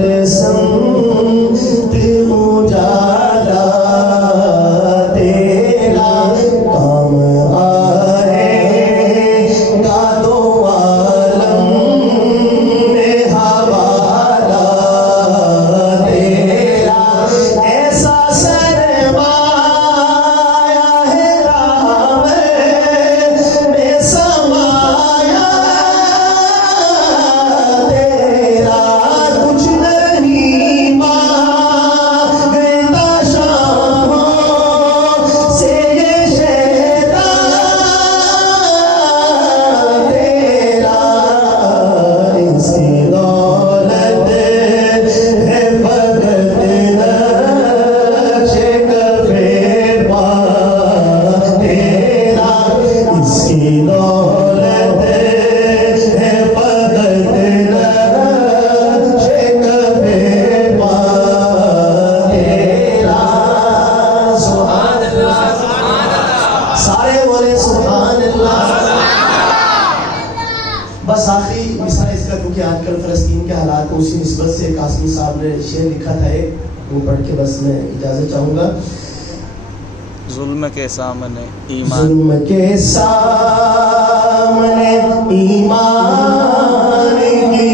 बरसंत उजाला तेरा काम आएगा दो आलम में हवाला तेरा ऐसा सरमाया है राम में समाया तेरा कुछ नहीं मांगता शामों से ये शहदा तेरा इसकी दौलत है फकत नक्शे कफ़े पा तेरा इसकी दौलत है फकत नक्शे कफ़े पा तेरा सुभान अल्लाह सारे बोले सुभान अल्लाह। बस आखिरी मिसाल इसका, क्योंकि आजकल फ़लस्तीन के हालात को उसी निस्बत से कासिम साहब ने शेर लिखा था एक, वो पढ़ के बस मैं इजाज़त चाहूँगा। जुल्म के सामने ईमान, जुल्म के सामने ईमान की